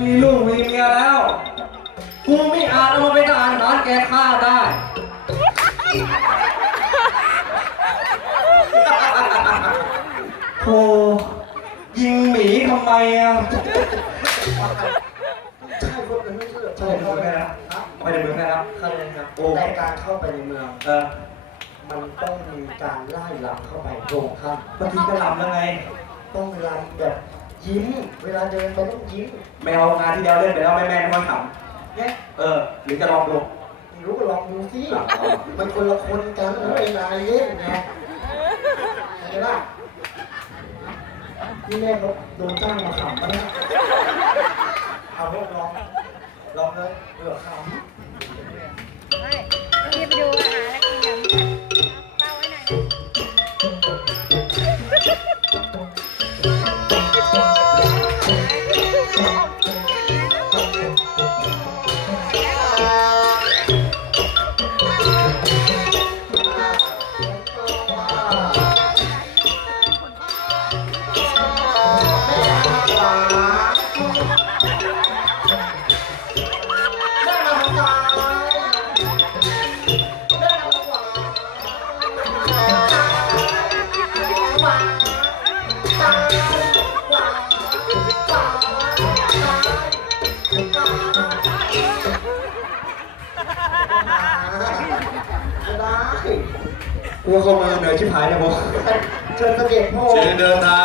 มีลูกมีเมียแล้ว กูไม่อาจเอามาเป็นอาหารแกข้าได้ โธ่ยิงหมีทำไมอะ ใช่คนเป็นไม่เชื่อใช่เข้าไปได้แล้วไปในเมืองได้แล้ว เข้าเลยครับแต่การเข้าไปในเมือง เออมันต้องมีการไล่ลำเข้าไปโรงท่านเมื่อกี้ก็ลำแล้วไง ต้องลำแบบ ยิ้ม เวลาเดินไปต้องยิ้มไม่เอางานที่แล้วเล่นไปแล้วแม่แม่ไม่ค่อยขเนี่ยำเออ หรือจะลองดูไม่รู้ก็ลองดูสิมันคนละคนกันเวลาเล่นไงเห็นปะนี่แม่เขาโดนจ้างมาขำปะเนี่ยเอาพวกลองลองเลยเผื่อขำ กลัวเข้ามาเหนื่อยชิบหายเลยผมเชิญเสด็จพ่อ เชิญเดินทาง